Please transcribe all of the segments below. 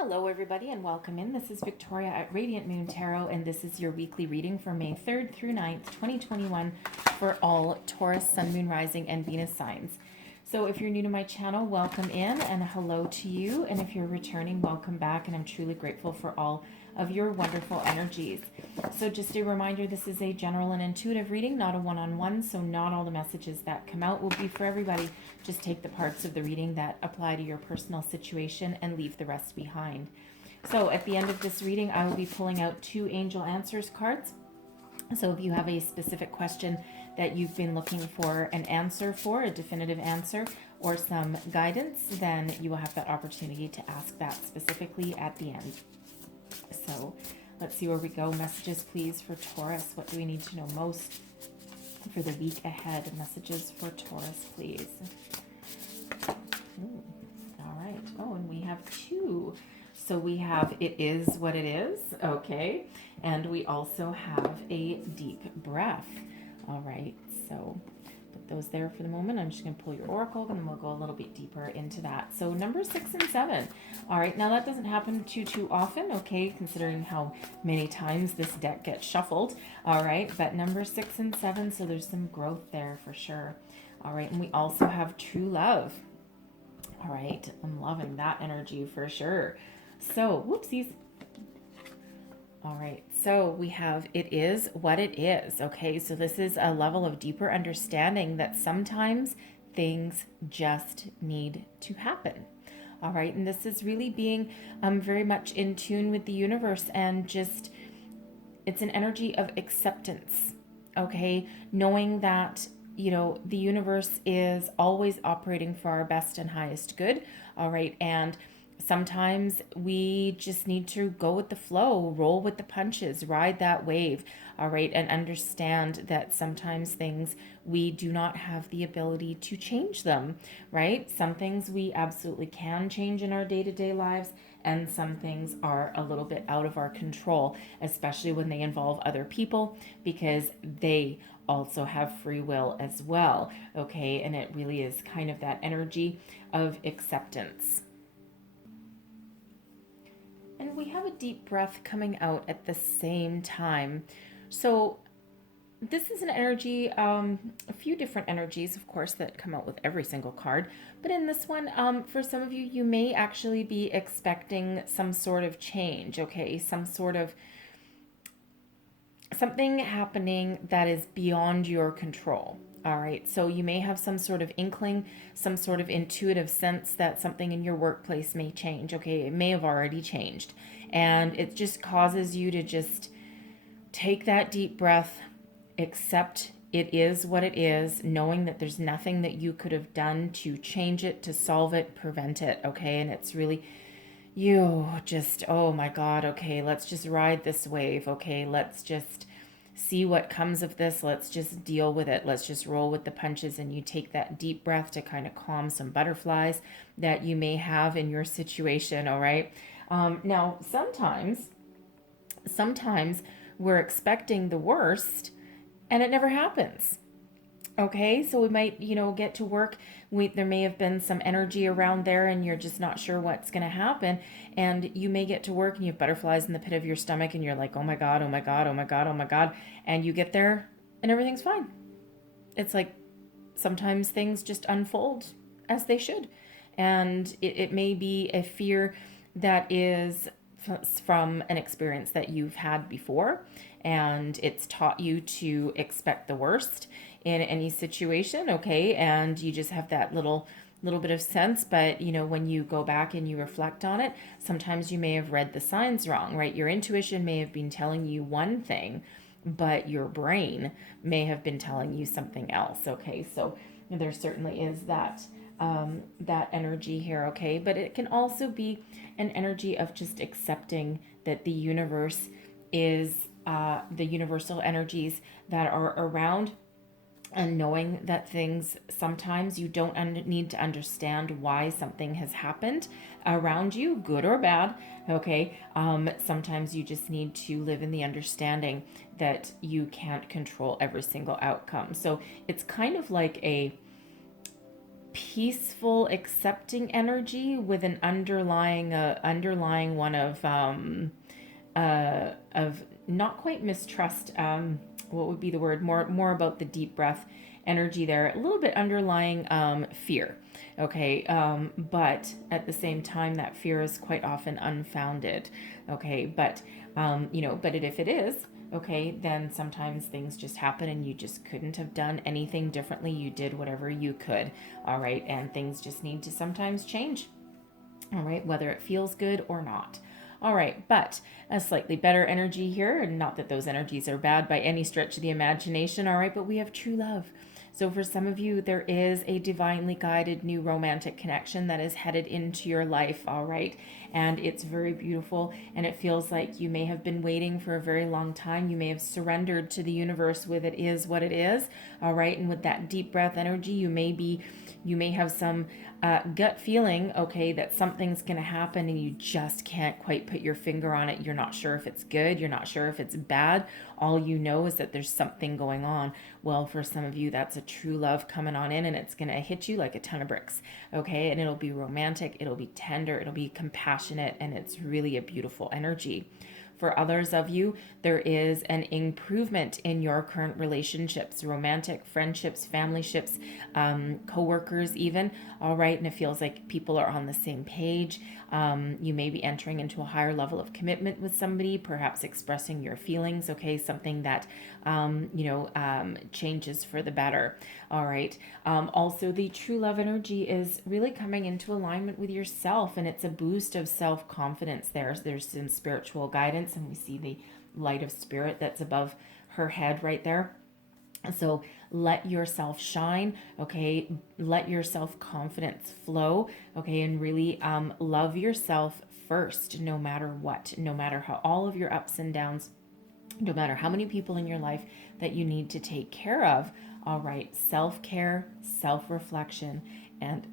Hello, everybody, and welcome in. This is Victoria at Radiant Moon Tarot, and this is your weekly reading for May 3rd through 9th, 2021, for all Taurus, Sun, Moon, Rising, and Venus signs. So if you're new to my channel, welcome in, and hello to you. And if you're returning, welcome back, and I'm truly grateful for all of your wonderful energies. So just a reminder, this is a general and intuitive reading, not a one-on-one, so not all the messages that come out will be for everybody. Just take the parts of the reading that apply to your personal situation and leave the rest behind. So at the end of this reading, I will be pulling out 2 Angel Answers cards. So if you have a specific question that you've been looking for an answer for, a definitive answer, or some guidance, then you will have that opportunity to ask that specifically at the end. So let's see where we go. Messages, please, for Taurus. What do we need to know most for the week ahead? Messages for Taurus, please. Ooh, all right. Oh, and we have 2. So we have it is what it is. Okay. And we also have a deep breath. All right. So put those there for the moment. I'm just going to pull your oracle and then we'll go a little bit deeper into that. So number 6 and 7. All right. Now that doesn't happen too often. Okay. Considering how many times this deck gets shuffled. All right. But number 6 and 7. So there's some growth there for sure. All right. And we also have true love. All right. I'm loving that energy for sure. So, whoopsies. All right, so we have it is what it is. Okay, so this is a level of deeper understanding that sometimes things just need to happen. All right, and this is really being very much in tune with the universe, and just it's an energy of acceptance. Okay, knowing that the universe is always operating for our best and highest good. All right, and sometimes we just need to go with the flow, roll with the punches, ride that wave, all right, and understand that sometimes things we do not have the ability to change them, right? Some things we absolutely can change in our day-to-day lives, and some things are a little bit out of our control, especially when they involve other people, because they also have free will as well, okay? And it really is kind of that energy of acceptance. And we have a deep breath coming out at the same time. So this is an energy, a few different energies, of course, that come out with every single card. But in this one, for some of you, you may actually be expecting some sort of change, okay? Some sort of something happening that is beyond your control. All right, so you may have some sort of inkling, some sort of intuitive sense that something in your workplace may change. Okay, it may have already changed. And it just causes you to just take that deep breath, accept it is what it is, knowing that there's nothing that you could have done to change it, to solve it, prevent it. Okay, and it's really you just, oh my God, okay, let's just ride this wave. Okay, let's just see what comes of this. Let's just deal with it. Let's just roll with the punches. And you take that deep breath to kind of calm some butterflies that you may have in your situation. All right. Now, sometimes we're expecting the worst and it never happens. Okay, so we might, get to work. There may have been some energy around there and you're just not sure what's going to happen. And you may get to work and you have butterflies in the pit of your stomach and you're like, oh my God, oh my God, oh my God, oh my God. And you get there and everything's fine. It's like sometimes things just unfold as they should. And it may be a fear that is from an experience that you've had before, and it's taught you to expect the worst in any situation, okay? And you just have that little bit of sense, but when you go back and you reflect on it, sometimes you may have read the signs wrong, right? Your intuition may have been telling you one thing, but your brain may have been telling you something else, okay? So there certainly is that energy here, okay? But it can also be an energy of just accepting that the universe is the universal energies that are around, and knowing that things, sometimes you don't need to understand why something has happened around you, good or bad, okay? Sometimes you just need to live in the understanding that you can't control every single outcome. So it's kind of like peaceful, accepting energy with an underlying one of not quite mistrust. What would be the word? More about the deep breath energy there. A little bit underlying fear. Okay, but at the same time, that fear is quite often unfounded. Okay, but if it is, okay, then sometimes things just happen and you just couldn't have done anything differently. You did whatever you could. All right, and things just need to sometimes change. All right, whether it feels good or not. All right, but a slightly better energy here, and not that those energies are bad by any stretch of the imagination, all right, but we have true love. So for some of you, there is a divinely guided new romantic connection that is headed into your life, all right? And it's very beautiful, and it feels like you may have been waiting for a very long time. You may have surrendered to the universe with it is what it is, all right? And with that deep breath energy, you may have some gut feeling, okay, that something's going to happen and you just can't quite put your finger on it. You're not sure if it's good. You're not sure if it's bad. All you know is that there's something going on. Well, for some of you, that's a true love coming on in, and it's going to hit you like a ton of bricks, okay? And it'll be romantic. It'll be tender. It'll be compassionate, and it's really a beautiful energy. For others of you, there is an improvement in your current relationships, romantic, friendships, family ships, co-workers even, all right? And it feels like people are on the same page. You may be entering into a higher level of commitment with somebody, perhaps expressing your feelings, okay? Something that, changes for the better, all right? Also, the true love energy is really coming into alignment with yourself, and it's a boost of self-confidence there. There's some spiritual guidance, and we see the light of spirit that's above her head right there. So let yourself shine, okay? Let your self-confidence flow, okay? And really love yourself first, no matter what, no matter how all of your ups and downs, no matter how many people in your life that you need to take care of, all right? Self-care, self-reflection, and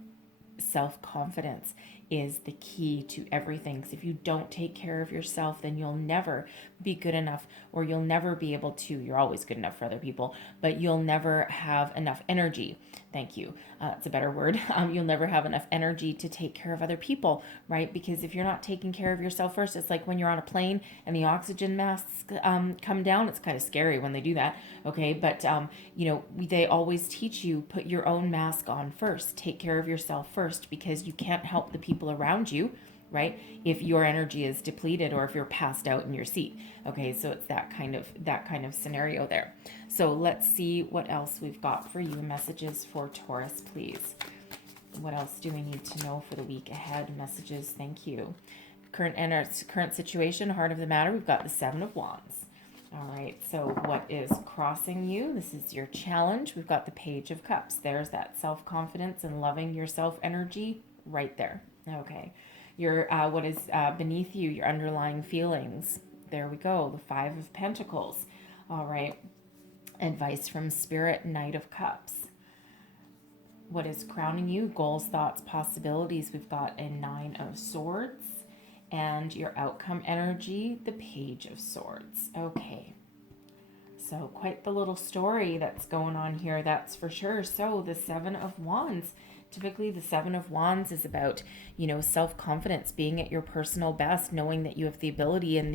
self-confidence is the key to everything. So if you don't take care of yourself, then you'll never be good enough, or you'll never be able to, you're always good enough for other people, but you'll never have enough energy. Thank you. It's a better word. You'll never have enough energy to take care of other people, right? Because if you're not taking care of yourself first, it's like when you're on a plane and the oxygen masks come down. It's kind of scary when they do that, okay? But, they always teach you, put your own mask on first. Take care of yourself first, because you can't help the people around you, right? If your energy is depleted or if you're passed out in your seat. Okay, so it's that kind of scenario there. So let's see what else we've got for you. Messages for Taurus, please. What else do we need to know for the week ahead? Messages, thank you. Current situation, heart of the matter, we've got the Seven of Wands. All right, so what is crossing you? This is your challenge. We've got the Page of Cups. There's that self-confidence and loving yourself energy right there. Okay, your what is beneath you, your underlying feelings. There we go, the Five of Pentacles. All right, advice from Spirit, Knight of Cups. What is crowning you? Goals, thoughts, possibilities. We've got a Nine of Swords. And your outcome energy, the Page of Swords. Okay, so quite the little story that's going on here, that's for sure. So the Seven of Wands. Typically, the Seven of Wands is about, self-confidence, being at your personal best, knowing that you have the ability and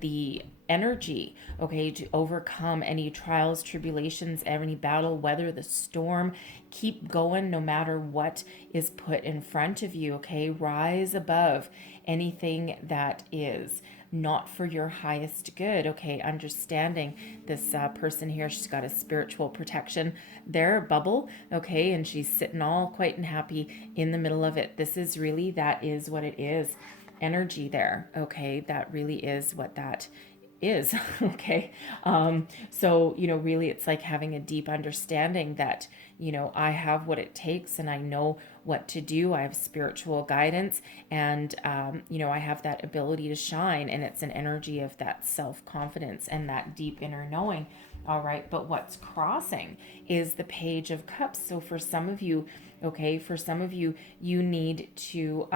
the energy, okay, to overcome any trials, tribulations, any battle, weather the storm. Keep going no matter what is put in front of you, okay? Rise above anything that is not for your highest good, okay? Understanding this person here, she's got a spiritual protection there, bubble, okay? And she's sitting all quiet and happy in the middle of it. This is really, that is what it is. Energy there, okay? That really is what that is, okay? So, really it's like having a deep understanding that, I have what it takes and I know what to do. I have spiritual guidance and, I have that ability to shine, and it's an energy of that self-confidence and that deep inner knowing. All right, but what's crossing is the Page of Cups. So for some of you, okay, you need to,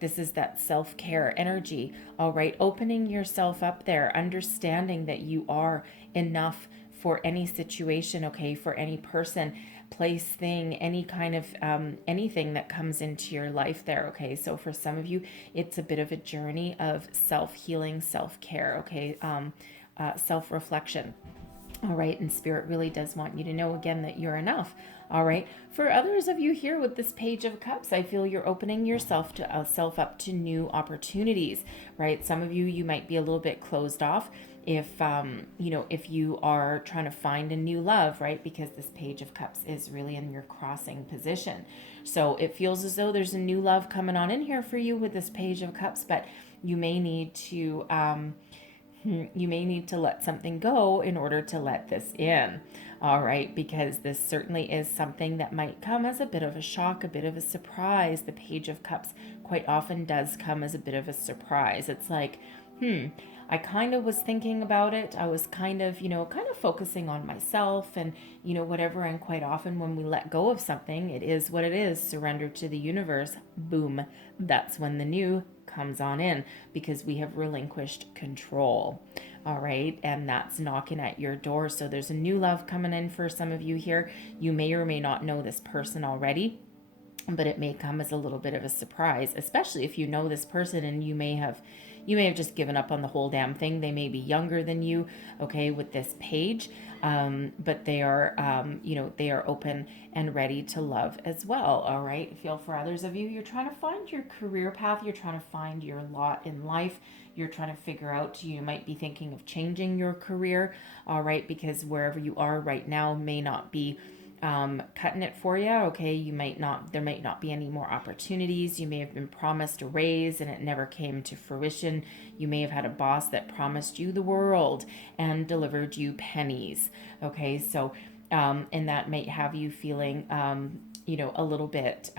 this is that self-care energy. All right, opening yourself up there, understanding that you are enough for any situation, okay, for any person, place, thing, any kind of anything that comes into your life there. Okay, so for some of you, it's a bit of a journey of self-healing, self-care. Okay, self-reflection. All right, and Spirit really does want you to know again that you're enough. All right, for others of you here with this Page of Cups, I feel you're opening yourself to self up to new opportunities. Right, some of you, you might be a little bit closed off if if you are trying to find a new love, right? Because this Page of Cups is really in your crossing position, so it feels as though there's a new love coming on in here for you with this Page of Cups, but you may need to let something go in order to let this in. All right, because this certainly is something that might come as a bit of a shock, a bit of a surprise. The Page of Cups quite often does come as a bit of a surprise. It's like, I kind of was thinking about it. I was kind of focusing on myself and, whatever. And quite often when we let go of something, it is what it is, surrender to the universe. Boom. That's when the new comes on in, because we have relinquished control. All right, and that's knocking at your door. So there's a new love coming in for some of you here. You may or may not know this person already, but it may come as a little bit of a surprise, especially if you know this person and you may have just given up on the whole damn thing. They may be younger than you, okay, with this page, but they are, they are open and ready to love as well. All right. Feel for others of you, you're trying to find your career path. You're trying to find your lot in life. You're trying to figure out, you might be thinking of changing your career. All right. Because wherever you are right now may not be cutting it for you. Okay, there might not be any more opportunities. You may have been promised a raise and it never came to fruition. You may have had a boss that promised you the world and delivered you pennies. Okay, so and that might have you feeling a little bit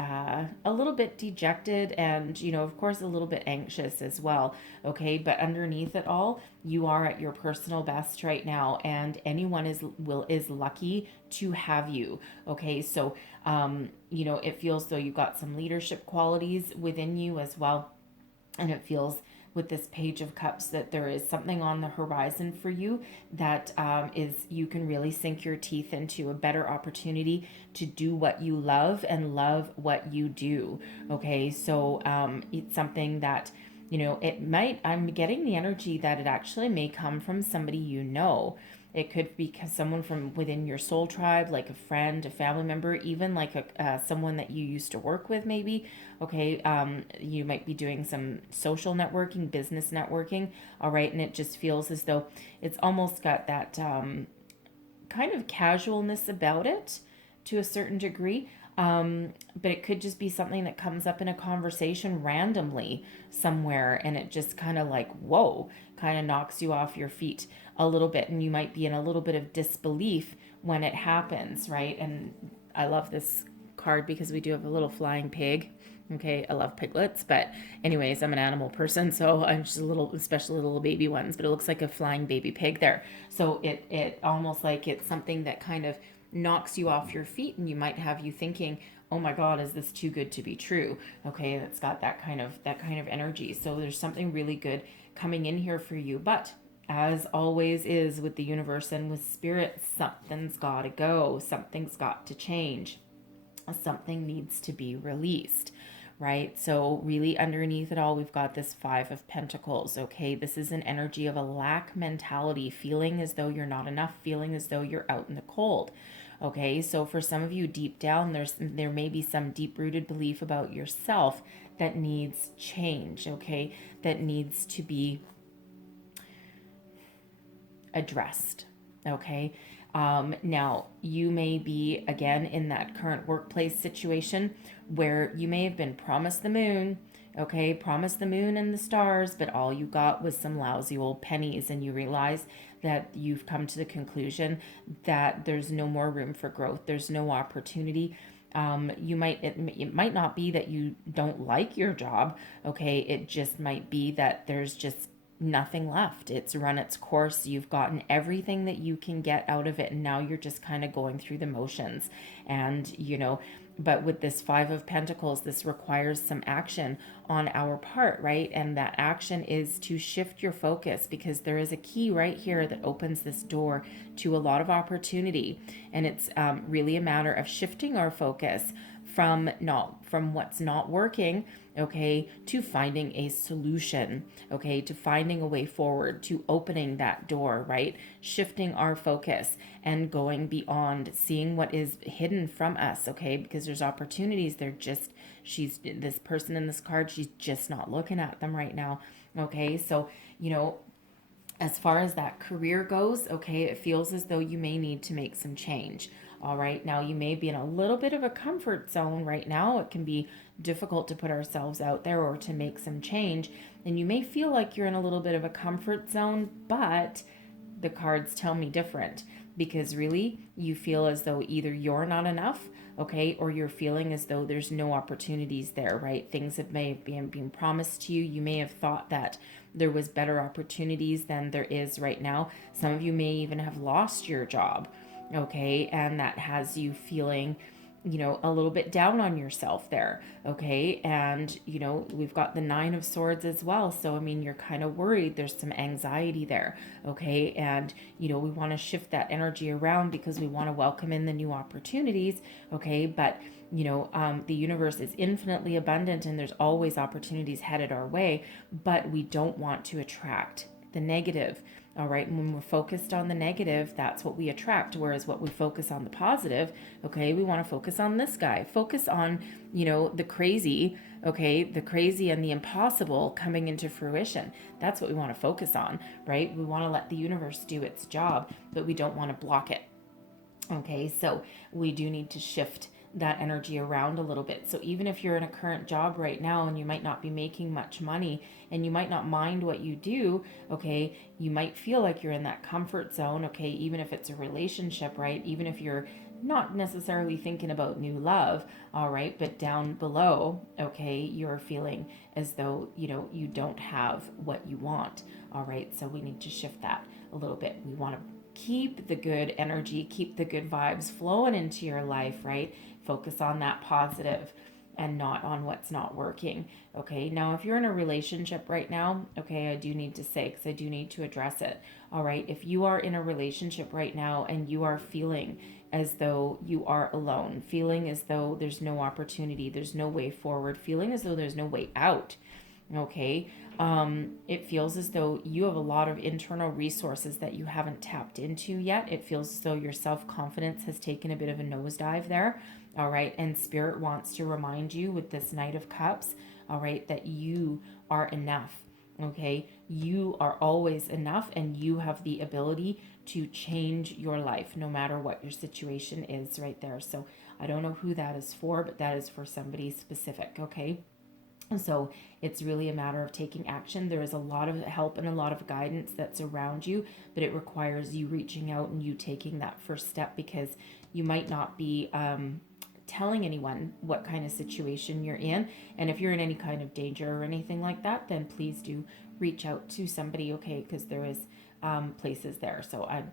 dejected, and of course a little bit anxious as well. Okay, but underneath it all, you are at your personal best right now, and anyone is lucky to have you. Okay, so it feels though you've got some leadership qualities within you as well, and it feels with this Page of Cups that there is something on the horizon for you that is, you can really sink your teeth into a better opportunity to do what you love and love what you do. Okay, so it's something that I'm getting the energy that it actually may come from somebody It could be someone from within your soul tribe, like a friend, a family member, even like someone that you used to work with, maybe. Okay, you might be doing some social networking, business networking. All right, and it just feels as though it's almost got that kind of casualness about it to a certain degree. But it could just be something that comes up in a conversation randomly somewhere, and it just kind of like, whoa, kind of knocks you off your feet a little bit, and you might be in a little bit of disbelief when it happens, right? And I love this card because we do have a little flying pig. Okay, I love piglets, but anyways, I'm an animal person, so I'm just especially little baby ones, but it looks like a flying baby pig there. So it almost like it's something that kind of knocks you off your feet, and you might have you thinking, oh my God, is this too good to be true? Okay, that's got that kind of energy. So there's something really good coming in here for you. But as always is with the universe and with spirit, something's got to go. Something's got to change. Something needs to be released, right? So really underneath it all, we've got this Five of Pentacles. Okay, this is an energy of a lack mentality, feeling as though you're not enough, feeling as though you're out in the cold. Okay, so for some of you deep down, there may be some deep-rooted belief about yourself that needs change, okay, that needs to be addressed, okay? Now, you may be, again, in that current workplace situation where you may have been promised the moon, okay, promised the moon and the stars, but all you got was some lousy old pennies, and you realize that you've come to the conclusion that there's no more room for growth, there's no opportunity. It might not be that you don't like your job, okay, it just might be that there's just nothing left. It's run its course. You've gotten everything that you can get out of it. And now you're just kind of going through the motions. And, but with this Five of Pentacles, this requires some action on our part, right? And that action is to shift your focus, because there is a key right here that opens this door to a lot of opportunity. And it's really a matter of shifting our focus from what's not working, okay, to finding a solution, okay, to finding a way forward, to opening that door, right? Shifting our focus and going beyond, seeing what is hidden from us, okay? Because there's opportunities. This person in this card, she's just not looking at them right now, okay? So, as far as that career goes, okay, it feels as though you may need to make some change. All right, now you may be in a little bit of a comfort zone right now. It can be difficult to put ourselves out there or to make some change. And you may feel like you're in a little bit of a comfort zone, but the cards tell me different, because really you feel as though either you're not enough, okay, or you're feeling as though there's no opportunities there, right? Things may have been promised to you. You may have thought that there was better opportunities than there is right now. Some of you may even have lost your job, okay, and that has you feeling a little bit down on yourself there, okay? And we've got the Nine of Swords as well, so I mean, you're kind of worried. There's some anxiety there, okay? And we want to shift that energy around, because we want to welcome in the new opportunities, okay? But the universe is infinitely abundant, and there's always opportunities headed our way, but we don't want to attract the negative. All right. And when we're focused on the negative, that's what we attract. Whereas what we focus on the positive, okay, we want to focus on this guy, focus on, the crazy, okay, the crazy and the impossible coming into fruition. That's what we want to focus on, right? We want to let the universe do its job, but we don't want to block it. Okay. So we do need to shift that energy around a little bit. So even if you're in a current job right now and you might not be making much money and you might not mind what you do, okay, you might feel like you're in that comfort zone, okay, even if it's a relationship, right? Even if you're not necessarily thinking about new love, all right, but down below, okay, you're feeling as though, you don't have what you want, all right? So we need to shift that a little bit. We want to keep the good energy, keep the good vibes flowing into your life, right? Focus on that positive and not on what's not working. Okay. Now, if you're in a relationship right now, okay, I do need to say, because I do need to address it. All right. If you are in a relationship right now and you are feeling as though you are alone, feeling as though there's no opportunity, there's no way forward, feeling as though there's no way out, okay, it feels as though you have a lot of internal resources that you haven't tapped into yet. It feels as though your self-confidence has taken a bit of a nosedive there. All right. And Spirit wants to remind you with this Knight of Cups, all right, that you are enough. Okay. You are always enough, and you have the ability to change your life no matter what your situation is right there. So I don't know who that is for, but that is for somebody specific. Okay. So it's really a matter of taking action. There is a lot of help and a lot of guidance that's around you, but it requires you reaching out and you taking that first step, because you might not be telling anyone what kind of situation you're in. And if you're in any kind of danger or anything like that, then please do reach out to somebody, okay, because there is places there. So I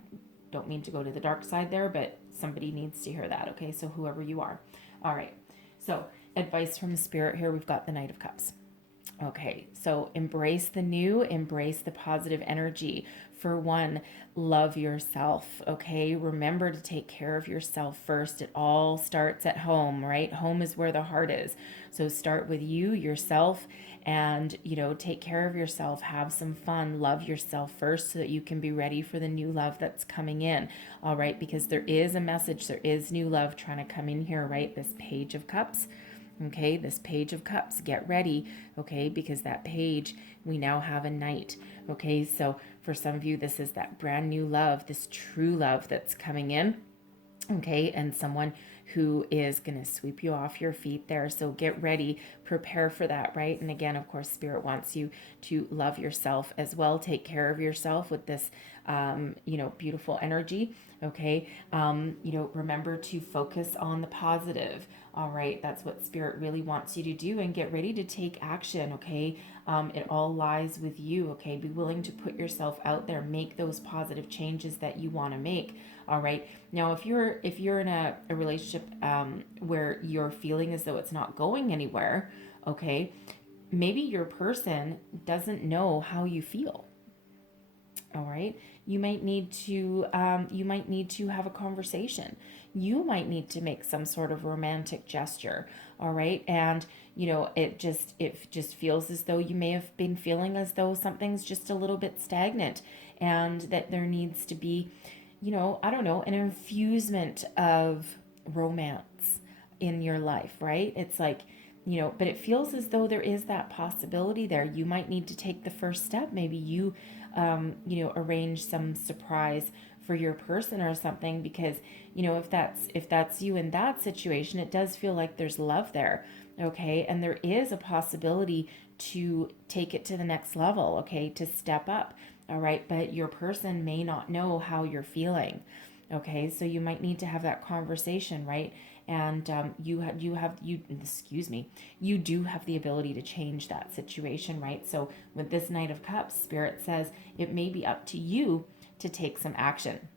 don't mean to go to the dark side there, but somebody needs to hear that, okay? So whoever you are. All right. So advice from Spirit here, we've got the Knight of Cups. Okay, so embrace the new, embrace the positive energy. For one, love yourself, okay? Remember to take care of yourself first. It all starts at home, right? Home is where the heart is. So start with you, yourself, and, take care of yourself. Have some fun. Love yourself first so that you can be ready for the new love that's coming in, all right? Because there is a message, there is new love trying to come in here, right? This Page of Cups. Okay, this Page of Cups, get ready, okay, because that page, we now have a knight, okay? So for some of you, this is that brand new love, this true love that's coming in, okay? And someone who is going to sweep you off your feet there. So get ready, prepare for that, right? And again, of course, Spirit wants you to love yourself as well. Take care of yourself with this, beautiful energy, okay? Remember to focus on the positive, All right, that's what Spirit really wants you to do, and get ready to take action, okay? It all lies with you, okay? Be willing to put yourself out there, make those positive changes that you want to make. All right. Now, if you're in a relationship where you're feeling as though it's not going anywhere, okay, maybe your person doesn't know how you feel. All right. You might need to have a conversation. You might need to make some sort of romantic gesture. All right. And it just feels as though you may have been feeling as though something's just a little bit stagnant, and that there needs to be, I don't know, an infusement of romance in your life, right? It's like, but it feels as though there is that possibility there. You might need to take the first step. Maybe you, arrange some surprise for your person or something, because, if that's you in that situation, it does feel like there's love there. Okay. And there is a possibility to take it to the next level. Okay. To step up. All right. But your person may not know how you're feeling. Okay, so you might need to have that conversation, right? And you do have the ability to change that situation, right? So with this Knight of Cups, Spirit says it may be up to you to take some action.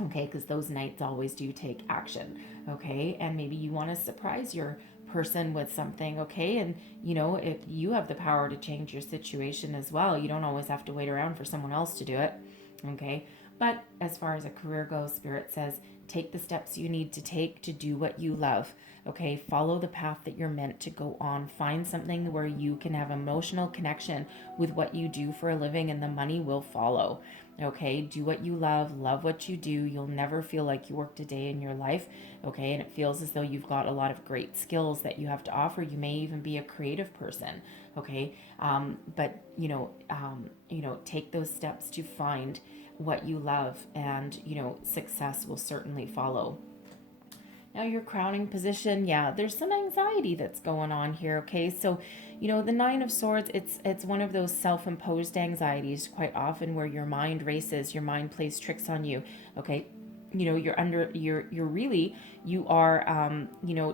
Okay, because those knights always do take action. Okay, and maybe you want to surprise your person with something. Okay, and if you have the power to change your situation as well, you don't always have to wait around for someone else to do it. Okay, but as far as a career goes, Spirit says take the steps you need to take to do what you love. Okay, follow the path that you're meant to go on. Find something where you can have emotional connection with what you do for a living, and the money will follow. Okay, do what you love what you do. You'll never feel like you worked a day in your life. Okay, and it feels as though you've got a lot of great skills that you have to offer. You may even be a creative person. Okay, but take those steps to find what you love, and success will certainly follow. Now, your crowning position, yeah, there's some anxiety that's going on here. Okay, so the Nine of Swords, it's one of those self-imposed anxieties quite often, where your mind races, your mind plays tricks on you. Okay, you are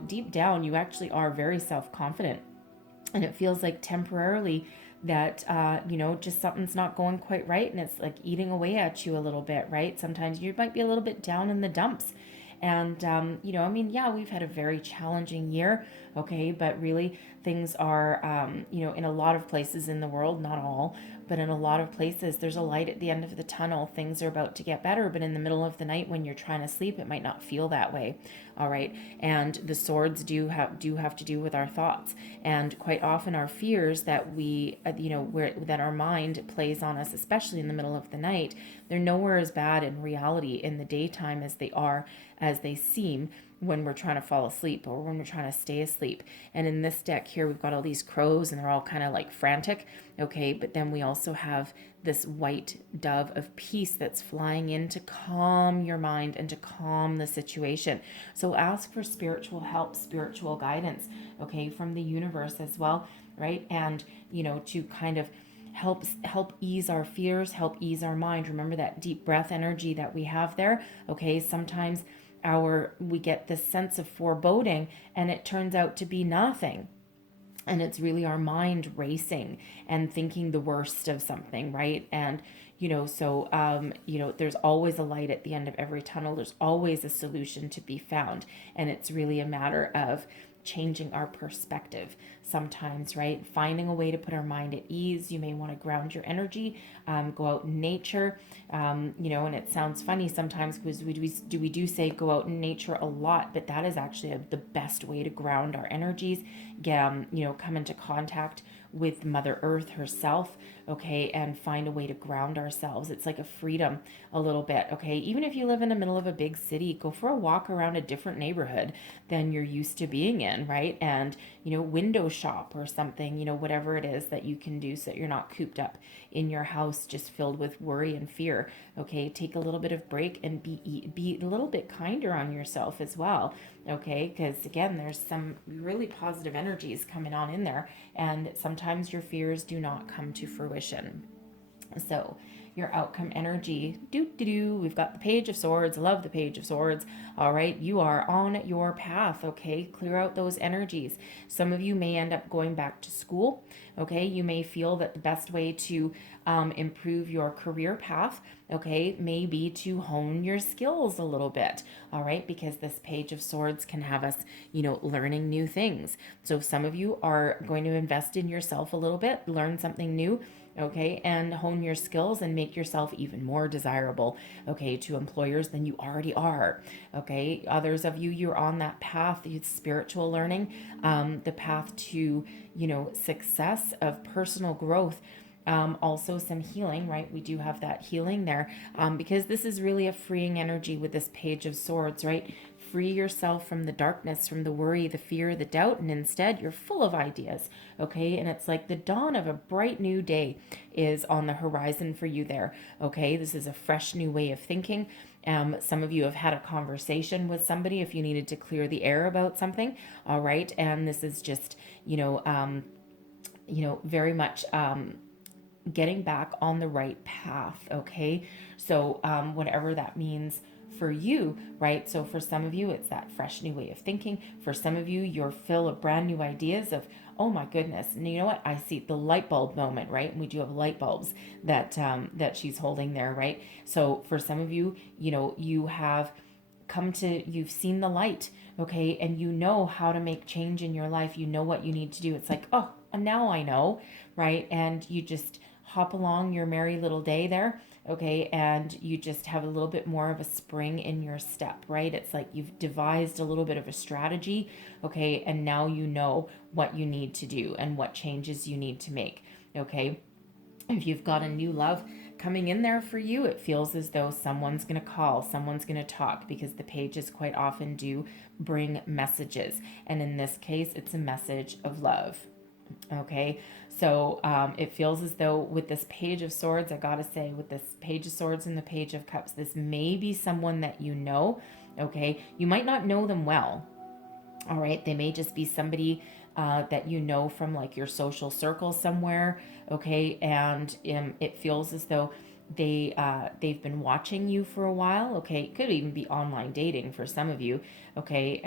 deep down, you actually are very self-confident, and it feels like temporarily that just something's not going quite right, and it's like eating away at you a little bit, right? Sometimes you might be a little bit down in the dumps. And yeah, we've had a very challenging year. Okay, but really things are in a lot of places in the world, not all, but in a lot of places there's a light at the end of the tunnel. Things are about to get better, but in the middle of the night when you're trying to sleep, it might not feel that way. All right, and the swords do have to do with our thoughts, and quite often our fears that we that our mind plays on us, especially in the middle of the night. They're nowhere as bad in reality in the daytime as they seem when we're trying to fall asleep or when we're trying to stay asleep. And in this deck here, we've got all these crows, and they're all kind of like frantic. Okay, but then we also have this white dove of peace that's flying in to calm your mind and to calm the situation. So ask for spiritual help, spiritual guidance, okay, from the universe as well, right? And to kind of help ease our fears, help ease our mind. Remember that deep breath energy that we have there. Okay, sometimes we get this sense of foreboding, and it turns out to be nothing, and it's really our mind racing and thinking the worst of something, right? And there's always a light at the end of every tunnel. There's always a solution to be found, and it's really a matter of changing our perspective sometimes, right? Finding a way to put our mind at ease. You may want to ground your energy, go out in nature, and it sounds funny sometimes because we do say go out in nature a lot, but that is actually the best way to ground our energies, come into contact with Mother Earth herself, okay, and find a way to ground ourselves. It's like a freedom a little bit, okay? Even if you live in the middle of a big city, go for a walk around a different neighborhood than you're used to being in, right? And, window shop or something, whatever it is that you can do so that you're not cooped up in your house just filled with worry and fear, okay? Take a little bit of break and be a little bit kinder on yourself as well, okay? Because again, there's some really positive energies coming on in there, and sometimes your fears do not come to fruition. So your outcome energy. We've got the Page of Swords. Love the Page of Swords. All right, you are on your path. Okay, clear out those energies. Some of you may end up going back to school. Okay, you may feel that the best way to improve your career path, okay, may be to hone your skills a little bit. All right, because this Page of Swords can have us, learning new things. So some of you are going to invest in yourself a little bit, learn something new, okay, and hone your skills and make yourself even more desirable, okay, to employers than you already are. Okay, others of you, you're on that path, spiritual learning, the path to, success of personal growth. Also some healing, right? We do have that healing there, because this is really a freeing energy with this Page of Swords, right? Free yourself from the darkness, from the worry, the fear, the doubt, and instead you're full of ideas, okay? And it's like the dawn of a bright new day is on the horizon for you there, okay? This is a fresh new way of thinking. Some of you have had a conversation with somebody if you needed to clear the air about something, all right? And this is just, very much getting back on the right path, okay? So whatever that means for you, right? So for some of you, it's that fresh new way of thinking. For some of you, you're full of brand new ideas of, oh my goodness, and you know what? I see the light bulb moment, right? And we do have light bulbs that that she's holding there, right? So for some of you, you have you've seen the light, okay? And you know how to make change in your life. You know what you need to do. It's like, oh, now I know, right? And you just hop along your merry little day there, okay? And you just have a little bit more of a spring in your step, right? It's like you've devised a little bit of a strategy, okay? And now you know what you need to do and what changes you need to make, okay? If you've got a new love coming in there for you, it feels as though someone's going to call, someone's going to talk, because the pages quite often do bring messages. And in this case, it's a message of love. Okay, so it feels as though with this Page of Swords, I gotta say, with this Page of Swords and the Page of Cups, this may be someone that you know, okay? You might not know them well, all right? They may just be somebody that you know from like your social circle somewhere, okay? And it feels as though they've been watching you for a while, okay? It could even be online dating for some of you, okay?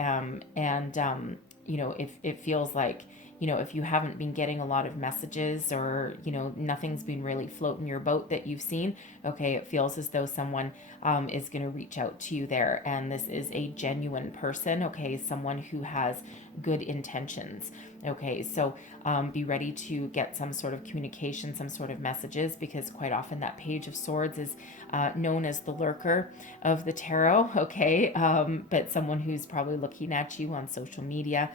If it feels like, if you haven't been getting a lot of messages, or, nothing's been really floating your boat that you've seen, okay, it feels as though someone is going to reach out to you there. And this is a genuine person, okay, someone who has good intentions, okay? So be ready to get some sort of communication, some sort of messages, because quite often that Page of Swords is known as the lurker of the tarot, okay? But someone who's probably looking at you on social media,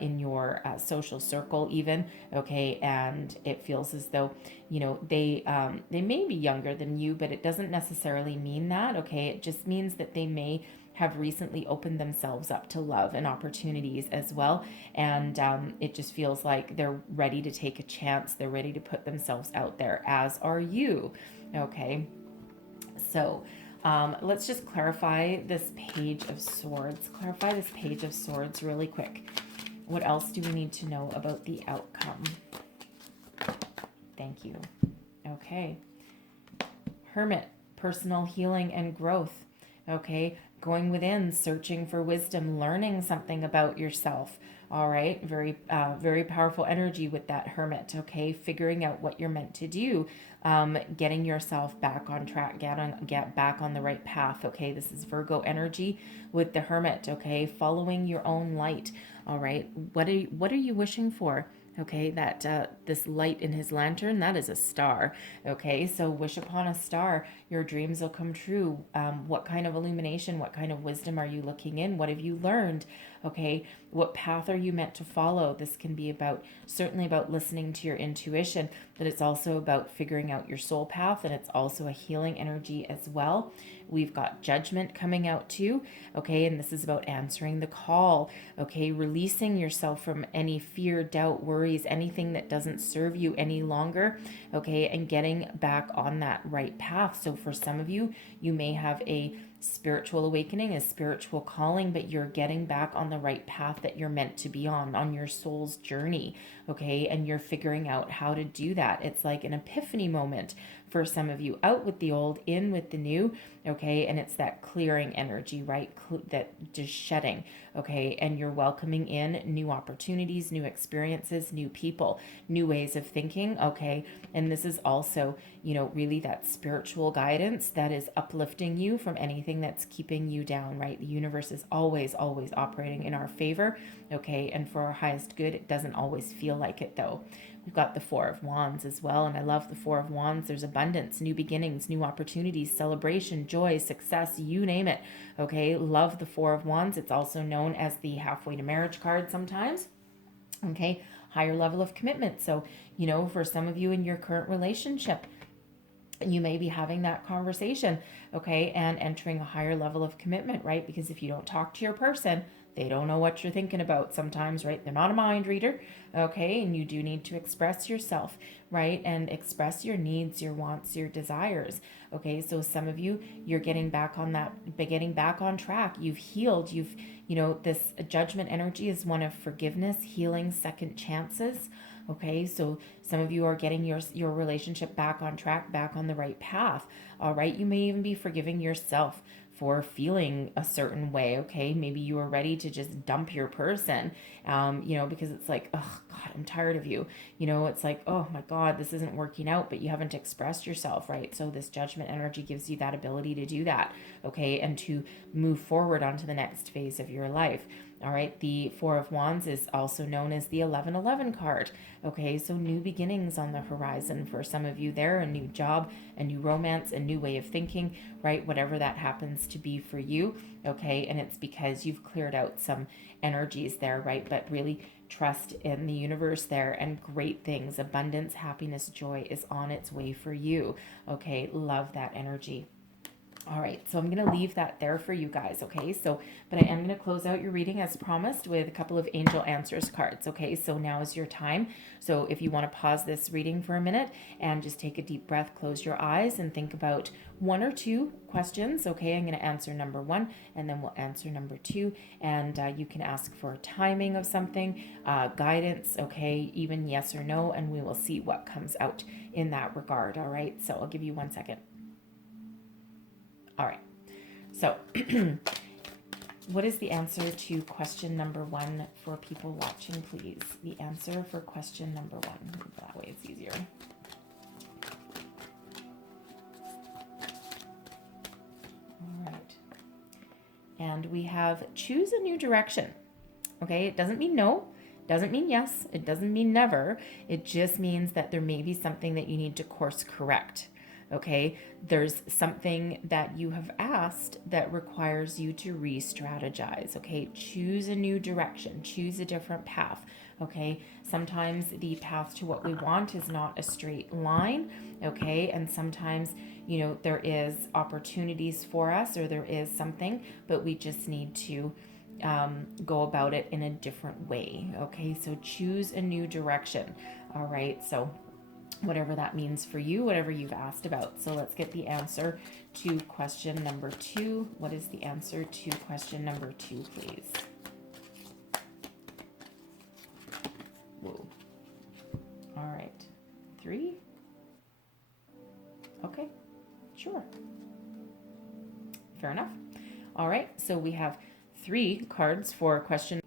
in your social circle even, okay? And it feels as though, they may be younger than you, but it doesn't necessarily mean that, okay? It just means that they may have recently opened themselves up to love and opportunities as well. And it just feels like they're ready to take a chance. They're ready to put themselves out there, as are you, okay? So let's just clarify this Page of Swords. Clarify this Page of Swords really quick. What else do we need to know about the outcome? Thank you. Okay. Hermit, personal healing and growth. Okay. Going within, searching for wisdom, learning something about yourself. All right. Very, very powerful energy with that Hermit. Okay. Figuring out what you're meant to do. Getting yourself back on track, get back on the right path. Okay. This is Virgo energy with the Hermit. Okay. Following your own light. All right. What are you wishing for? Okay, that this light in his lantern, that is a star. Okay, so wish upon a star. Your dreams will come true. What kind of illumination, what kind of wisdom are you looking in? What have you learned? Okay, what path are you meant to follow? This can be certainly about listening to your intuition, but it's also about figuring out your soul path, and it's also a healing energy as well. We've got Judgment coming out too, okay, and this is about answering the call, okay, releasing yourself from any fear, doubt, worries, anything that doesn't serve you any longer, okay, and getting back on that right path. So for some of you, you may have a spiritual awakening, a spiritual calling, but you're getting back on the right path that you're meant to be on your soul's journey, okay? And you're figuring out how to do that. It's like an epiphany moment for some of you, out with the old, in with the new, okay? And it's that clearing energy, right? That just shedding, okay? And you're welcoming in new opportunities, new experiences, new people, new ways of thinking, okay? And this is also, really that spiritual guidance that is uplifting you from anything that's keeping you down, right? The universe is always, always operating in our favor, okay? And for our highest good. It doesn't always feel like it though. We've got the Four of Wands as well, and I love the Four of Wands. There's abundance, new beginnings, new opportunities, celebration, joy, success, you name it, okay? Love the Four of Wands. It's also known as the halfway to marriage card sometimes, okay? Higher level of commitment. So, for some of you in your current relationship, you may be having that conversation, okay, and entering a higher level of commitment, right? Because if you don't talk to your person, they don't know what you're thinking about sometimes, right? They're not a mind reader, okay? And you do need to express yourself, right? And express your needs, your wants, your desires, okay? So some of you, you're getting back on track. You've healed. This judgment energy is one of forgiveness, healing, second chances. Okay, so some of you are getting your relationship back on track, back on the right path. All right, you may even be forgiving yourself for feeling a certain way. Okay, maybe you are ready to just dump your person, because it's like, oh God, I'm tired of you. It's like, oh my God, this isn't working out, but you haven't expressed yourself, right? So this judgment energy gives you that ability to do that, okay, and to move forward onto the next phase of your life. All right, the Four of Wands is also known as the 1111 card. Okay, so new beginnings on the horizon for some of you there, a new job, a new romance, a new way of thinking, right? Whatever that happens to be for you, okay? And it's because you've cleared out some energies there, right? But really trust in the universe there, and great things, abundance, happiness, joy is on its way for you, okay? Love that energy. All right, so I'm going to leave that there for you guys, okay? But I am going to close out your reading as promised with a couple of angel answers cards, okay? So now is your time. So if you want to pause this reading for a minute and just take a deep breath, close your eyes and think about one or two questions, okay? I'm going to answer number one, and then we'll answer number two, and you can ask for timing of something, guidance, okay? Even yes or no, and we will see what comes out in that regard, all right? So I'll give you 1 second. All right, so what is the answer to question number one for people watching, please? The answer for question number one. That way it's easier. All right. And we have choose a new direction. Okay, it doesn't mean no, doesn't mean yes, it doesn't mean never. It just means that there may be something that you need to course correct. Okay, there's something that you have asked that requires you to re-strategize. Okay, choose a new direction, choose a different path. Okay, sometimes the path to what we want is not a straight line. Okay, and sometimes, there is opportunities for us, or there is something, but we just need to go about it in a different way. Okay, so choose a new direction. All right, so whatever that means for you, whatever you've asked about. So let's get the answer to question number two. What is the answer to question number two, please? Whoa. All right. 3. Okay, sure. Fair enough. All right, so we have 3 cards for question.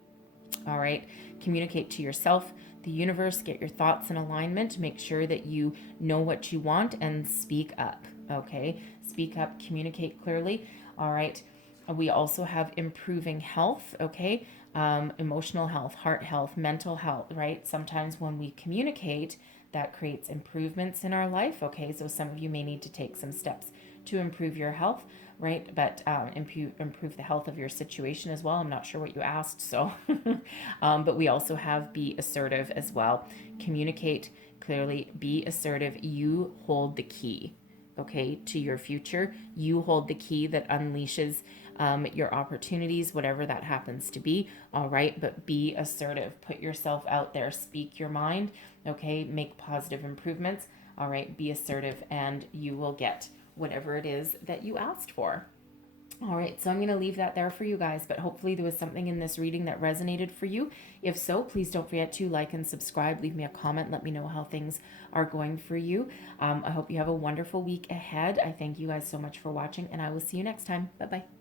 All right, communicate to yourself, the universe, get your thoughts in alignment, make sure that you know what you want, and speak up, okay? Speak up, communicate clearly. All right, we also have improving health, okay? Emotional health, heart health, mental health, right? Sometimes when we communicate, that creates improvements in our life, okay? So some of you may need to take some steps to improve your health, right? But improve the health of your situation as well. I'm not sure what you asked, so. But we also have be assertive as well. Communicate clearly, be assertive. You hold the key, okay, to your future. You hold the key that unleashes your opportunities, whatever that happens to be. All right, but be assertive. Put yourself out there. Speak your mind, okay? Make positive improvements. All right, be assertive, and you will get whatever it is that you asked for. All right, so I'm going to leave that there for you guys, but hopefully there was something in this reading that resonated for you. If so, please don't forget to like and subscribe. Leave me a comment. Let me know how things are going for you. I hope you have a wonderful week ahead. I thank you guys so much for watching, and I will see you next time. Bye-bye.